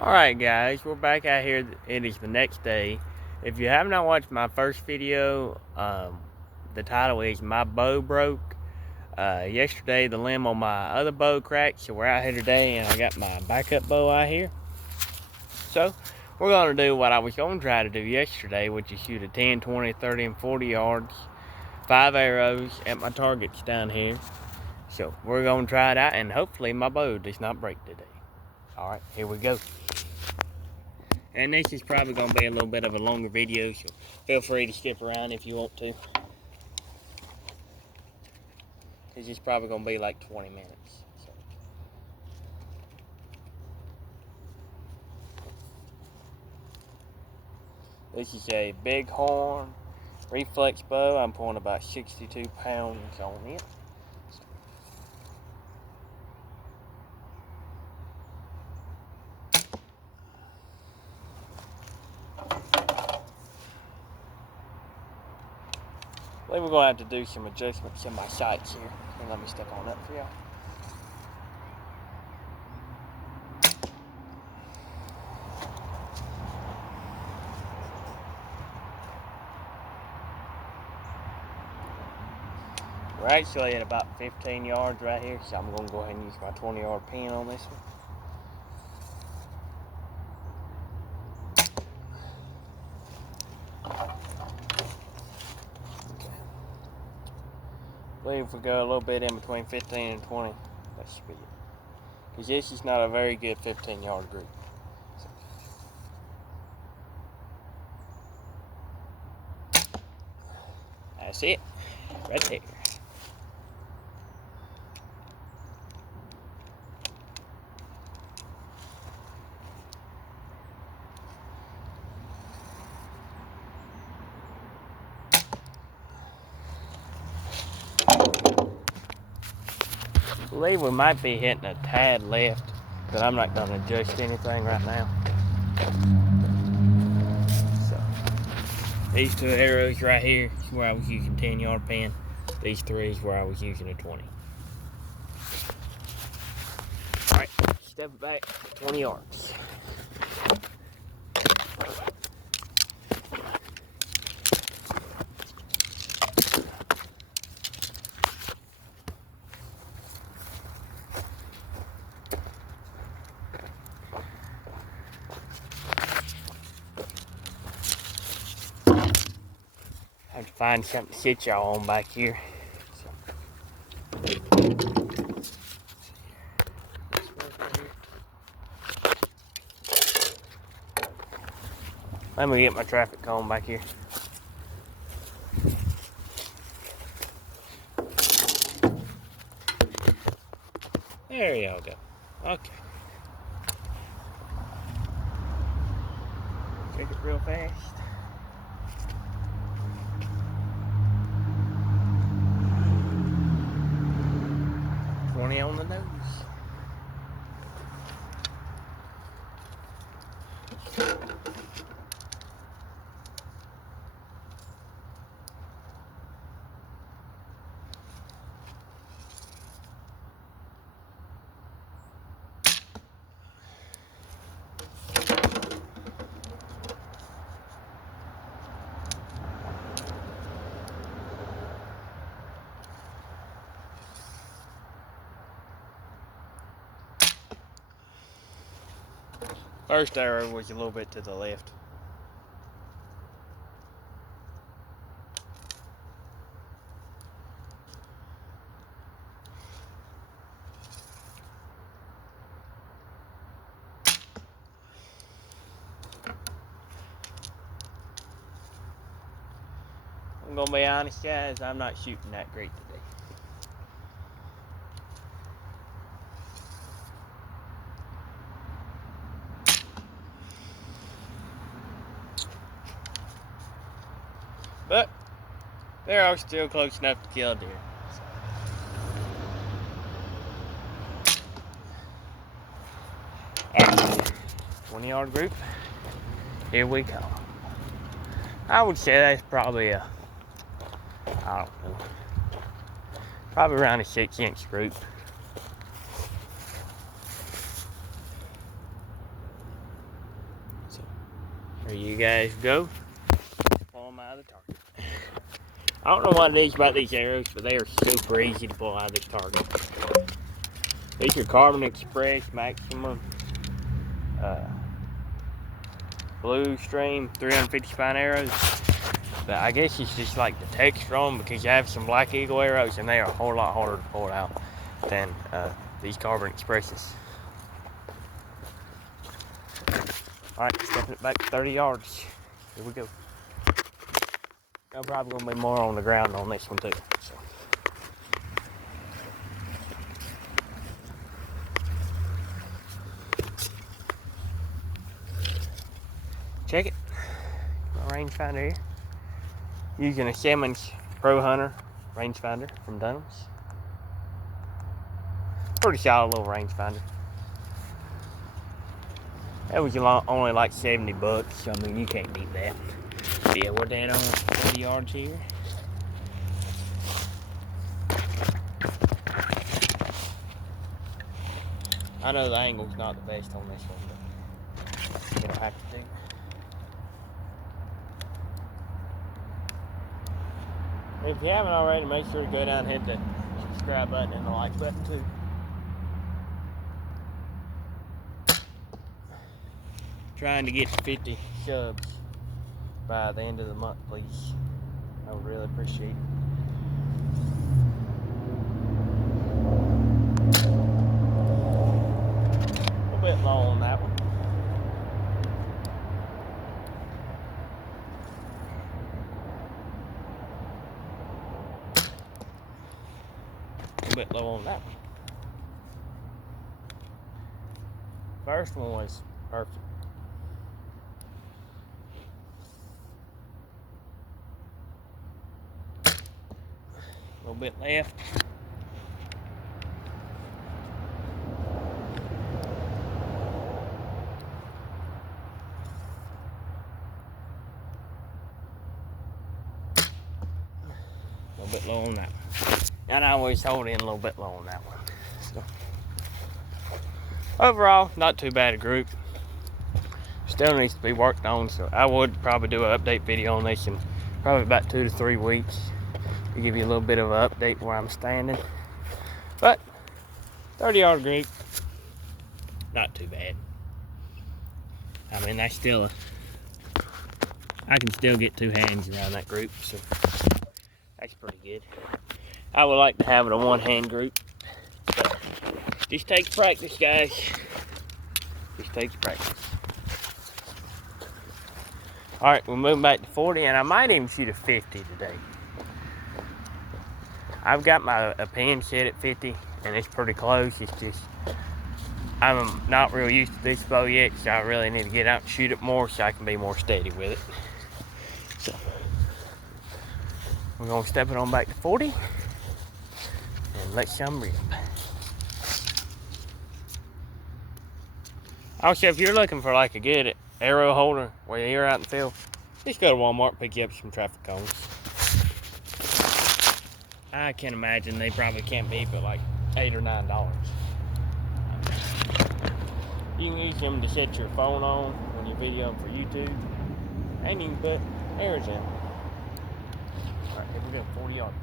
Alright guys, we're back out here. It is the next day. If you have not watched my first video, the title is My Bow Broke. Yesterday the limb on my other bow cracked, so we're out here today and I got my backup bow out here. So we're going to do what I was going to try to do yesterday, which is shoot a 10, 20, 30, and 40 yards, 5 arrows at my targets down here. So we're going to try it out and hopefully my bow does not break today. Alright, here we go. And this is probably going to be a little bit of a longer video, so feel free to skip around if you want to. Because it's probably going to be like 20 minutes. So. This is a Bighorn reflex bow. I'm pulling about 62 pounds on it. I believe we're going to have to do some adjustments in my sights here. And let me step on up for y'all. We're actually at about 15 yards right here, so I'm going to go ahead and use my 20-yard pin on this one. I believe if we go a little bit in between 15 and 20, that should be it. Because this is not a very good 15-yard group. So. That's it, right there. I believe we might be hitting a tad left, but I'm not going to adjust anything right now. So, these 2 arrows right here is where I was using 10-yard pin. These 3 is where I was using a 20. Alright, step it back 20 yards. I have to find something to sit y'all on back here. Let me get my traffic cone back here. There y'all go. Okay. Check it real fast. On the nose. First arrow was a little bit to the left. I'm gonna be honest, guys, I'm not shooting that great today. But they're all still close enough to kill a deer. 20-yard group. Here we go. I would say that's probably I don't know, probably around a 6-inch group. There you guys go. Pull them out of the target. I don't know what it is about these arrows, but they are super easy to pull out of this target. These are Carbon Express Maximum Blue Stream 350 spine arrows. But I guess it's just like the texture on them, because you have some Black Eagle arrows and they are a whole lot harder to pull out than these Carbon Expresses. Alright, stepping it back 30 yards. Here we go. I'm probably going to be more on the ground on this one too. So. Check it. My rangefinder here. Using a Simmons Pro Hunter rangefinder from Dunham's. Pretty solid little rangefinder. That was only like 70 bucks. So, I mean, you can't beat that. But yeah, we're down on 40 yards here. I know the angle's not the best on this one, but it'll have to do. If you haven't already, make sure to go down and hit the subscribe button and the like button too. Trying to get to 50 subs by the end of the month, please. I would really appreciate it. A little bit low on that one. A bit low on that one. First one was perfect. A little bit left. A little bit low on that one. And I always hold in a little bit low on that one. So, overall, not too bad a group. Still needs to be worked on, so I would probably do an update video on this in probably about 2 to 3 weeks to give you a little bit of an update where I'm standing. But 30-yard group, not too bad. I mean, that's still I can still get 2 hands around that group, so that's pretty good. I would like to have it a 1-hand group, but just takes practice, guys. Just takes practice. All right, we're moving back to 40, and I might even shoot a 50 today. I've got my pin set at 50, and it's pretty close. It's just I'm not real used to this bow yet, so I really need to get out and shoot it more so I can be more steady with it. So we're gonna step it on back to 40 and let some rip. Also, if you're looking for like a good arrow holder where you're out in the field, just go to Walmart, pick you up some traffic cones. I can imagine they probably can't beat but like $8 or $9. You can use them to set your phone on when you're videoing for YouTube, and you can put arrows in. Alright, here we go, 40 yards.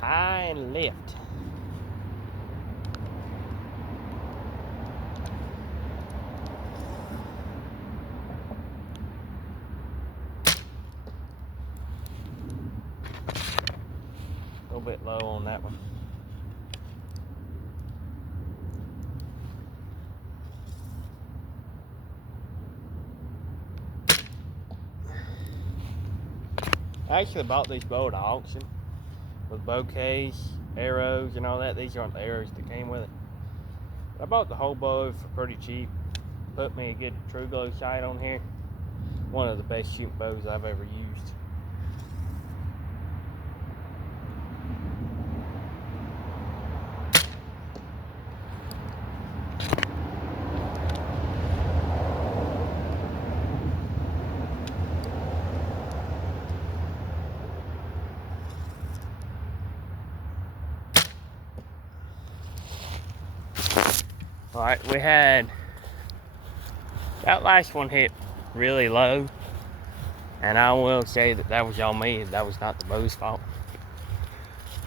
High and left. A little bit low on that one. I actually bought this bow at auction with bouquets, arrows, and all that. These aren't the arrows that came with it. I bought the whole bow for pretty cheap. Put me a good True Glow sight on here. One of the best shooting bows I've ever used. Alright, we had, that last one hit really low. And I will say that that was on me, that was not the bow's fault.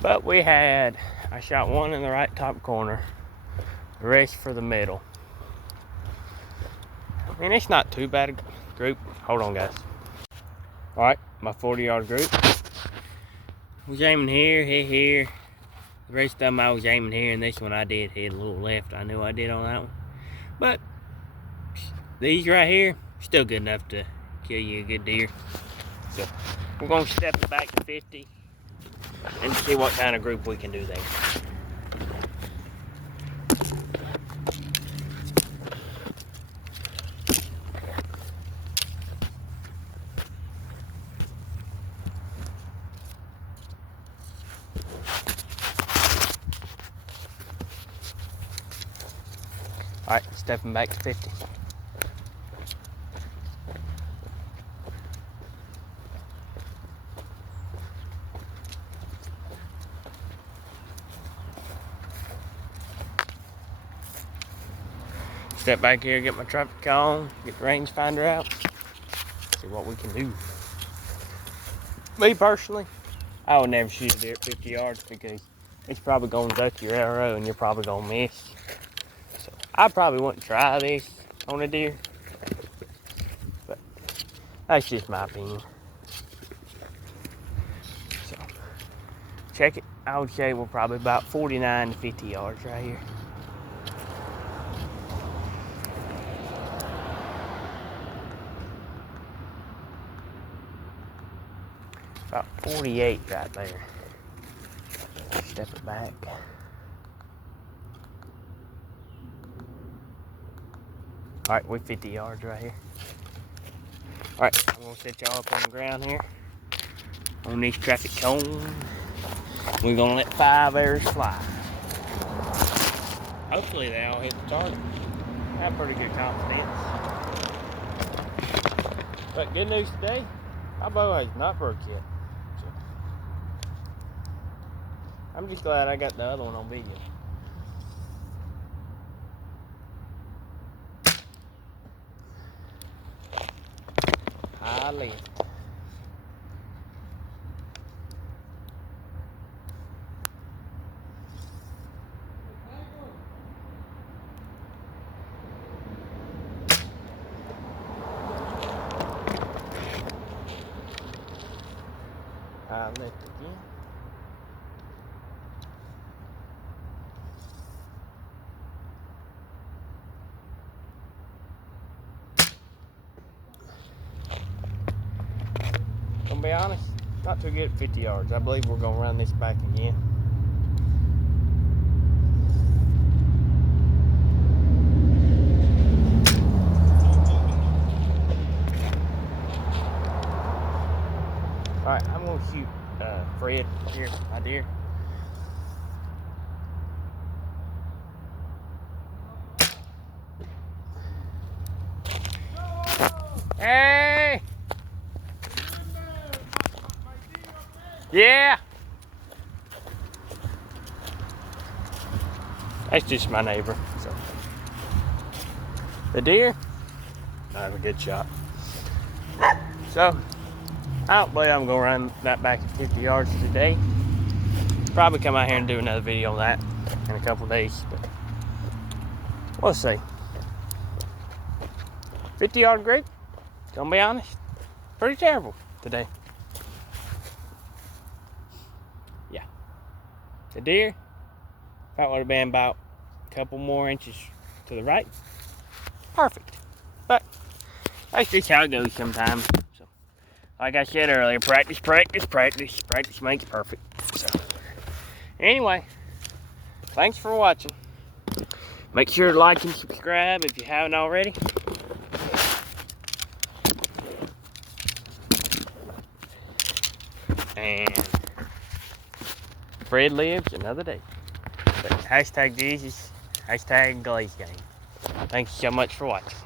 But we had, I shot one in the right top corner, the rest for the middle. I mean, it's not too bad a group. Hold on, guys. Alright, my 40-yard group. Was aiming here, hit here. The rest of them I was aiming here, and this one I did hit a little left. I knew I did on that one. But these right here, still good enough to kill you a good deer. So we're gonna step it back to 50 and see what kind of group we can do there. Alright, stepping back to 50. Step back here, get my traffic on, get the rangefinder out, see what we can do. Me personally, I would never shoot a deer at 50 yards because it's probably going to duck your arrow and you're probably going to miss. So I probably wouldn't try this on a deer, but that's just my opinion. So check it. I would say we're probably about 49 to 50 yards right here. About 48 right there. Step it back. Alright, we're 50 yards right here. Alright, I'm gonna set y'all up on the ground here. On these traffic cones. We're gonna let 5 arrows fly. Hopefully they all hit the target. I have pretty good confidence. But good news today, my bow has not broke yet. So I'm just glad I got the other one on video. High lift. High lift again. Gonna be honest, not too good at 50 yards. I believe we're gonna run this back again. Alright, I'm gonna shoot Fred here, my deer. Hey! Yeah! That's just my neighbor. So the deer, I have a good shot. So I don't believe I'm gonna run that back at 50 yards today. Probably come out here and do another video on that in a couple days, but we'll see. 50-yard group, gonna be honest, pretty terrible today. Yeah. The deer, if I would have been about a couple more inches to the right, perfect. But that's just how it goes sometimes. So, like I said earlier, practice, practice, practice. Practice makes perfect. So, anyway, thanks for watching. Make sure to like and subscribe if you haven't already. And Fred lives another day. But hashtag Jesus, hashtag Glaze Game. Thanks so much for watching.